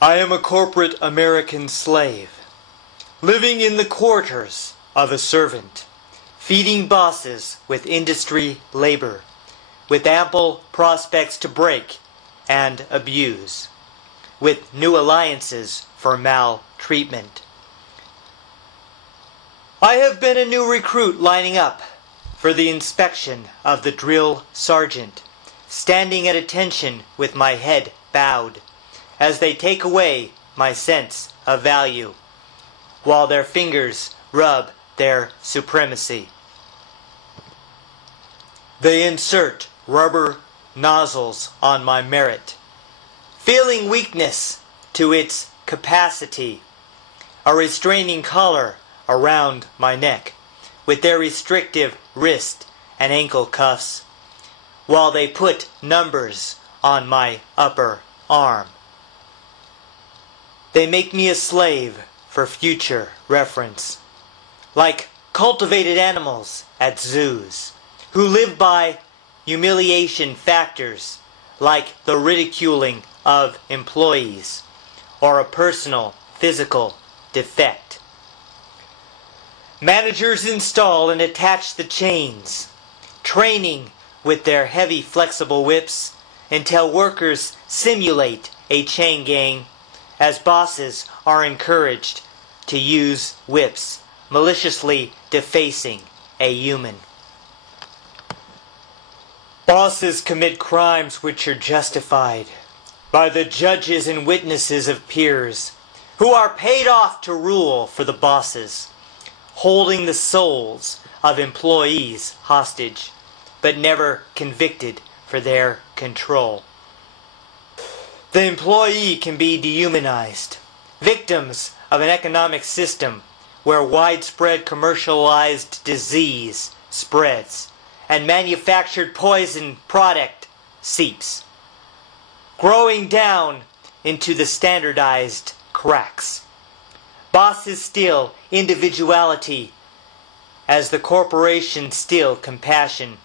I am a corporate American slave, living in the quarters of a servant, feeding bosses with industry labor, with ample prospects to break and abuse, with new alliances for maltreatment. I have been a new recruit lining up for the inspection of the drill sergeant, standing at attention with my head bowed, as they take away my sense of value, while their fingers rub their supremacy. They insert rubber nozzles on my merit, feeling weakness to its capacity, a restraining collar around my neck, with their restrictive wrist and ankle cuffs, while they put numbers on my upper arm. They make me a slave for future reference, like cultivated animals at zoos, who live by humiliation factors like the ridiculing of employees or a personal physical defect. Managers install and attach the chains, training with their heavy flexible whips until workers simulate a chain gang, as bosses are encouraged to use whips, maliciously defacing a human. Bosses commit crimes which are justified by the judges and witnesses of peers, who are paid off to rule for the bosses, holding the souls of employees hostage, but never convicted for their control. The employee can be dehumanized, victims of an economic system where widespread commercialized disease spreads and manufactured poison product seeps, growing down into the standardized cracks. Bosses steal individuality as the corporations steal compassion,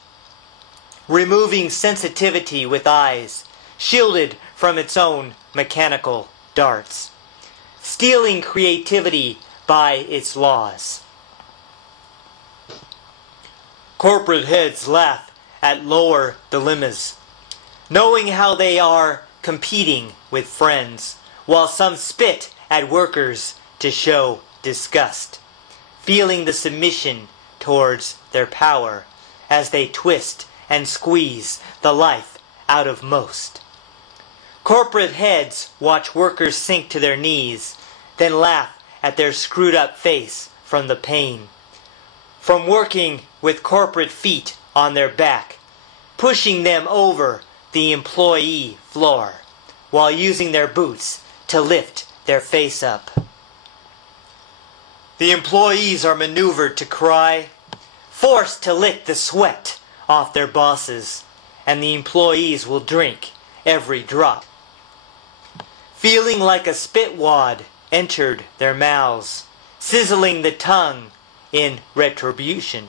removing sensitivity with eyes shielded from its own mechanical darts, stealing creativity by its laws. Corporate heads laugh at lower dilemmas, knowing how they are competing with friends, while some spit at workers to show disgust, feeling the submission towards their power as they twist and squeeze the life out of most. Corporate heads watch workers sink to their knees, then laugh at their screwed up face from the pain, from working with corporate feet on their back, pushing them over the employee floor, while using their boots to lift their face up. The employees are maneuvered to cry, forced to lick the sweat off their bosses, and the employees will drink every drop, feeling like a spit wad entered their mouths, sizzling the tongue in retribution.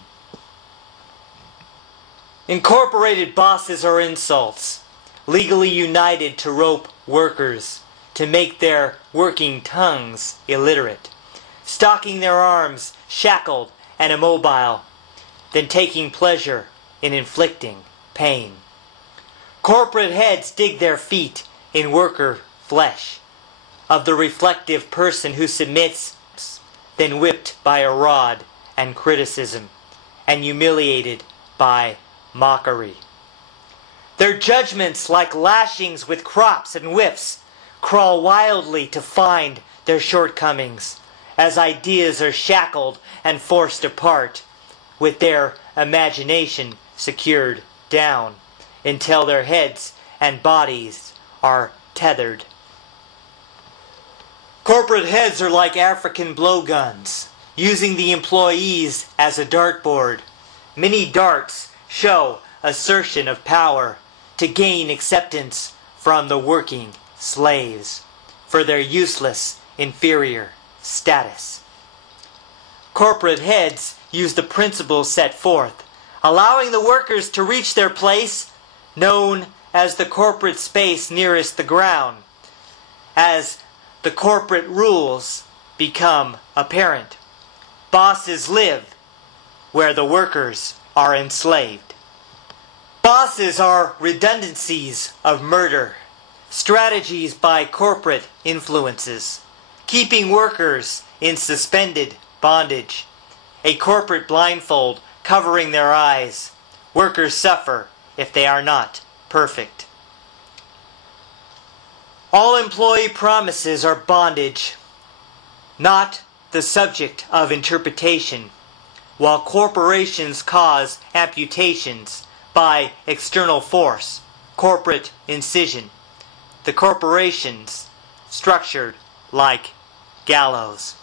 Incorporated bosses are insults, legally united to rope workers, to make their working tongues illiterate, stocking their arms shackled and immobile, then taking pleasure in inflicting pain. Corporate heads dig their feet in worker flesh of the reflective person who submits, then whipped by a rod and criticism, and humiliated by mockery. Their judgments, like lashings with crops and whips, crawl wildly to find their shortcomings, as ideas are shackled and forced apart, with their imagination secured down, until their heads and bodies are tethered. Corporate heads are like African blowguns, using the employees as a dartboard. Many darts show assertion of power to gain acceptance from the working slaves for their useless, inferior status. Corporate heads use the principles set forth, allowing the workers to reach their place, known as the corporate space nearest the ground, as the corporate rules become apparent. Bosses live where the workers are enslaved. Bosses are redundancies of murder, strategies by corporate influences, keeping workers in suspended bondage, a corporate blindfold covering their eyes. Workers suffer if they are not perfect. All employee promises are bondage, not the subject of interpretation, while corporations cause amputations by external force, corporate incision. The corporations structured like gallows.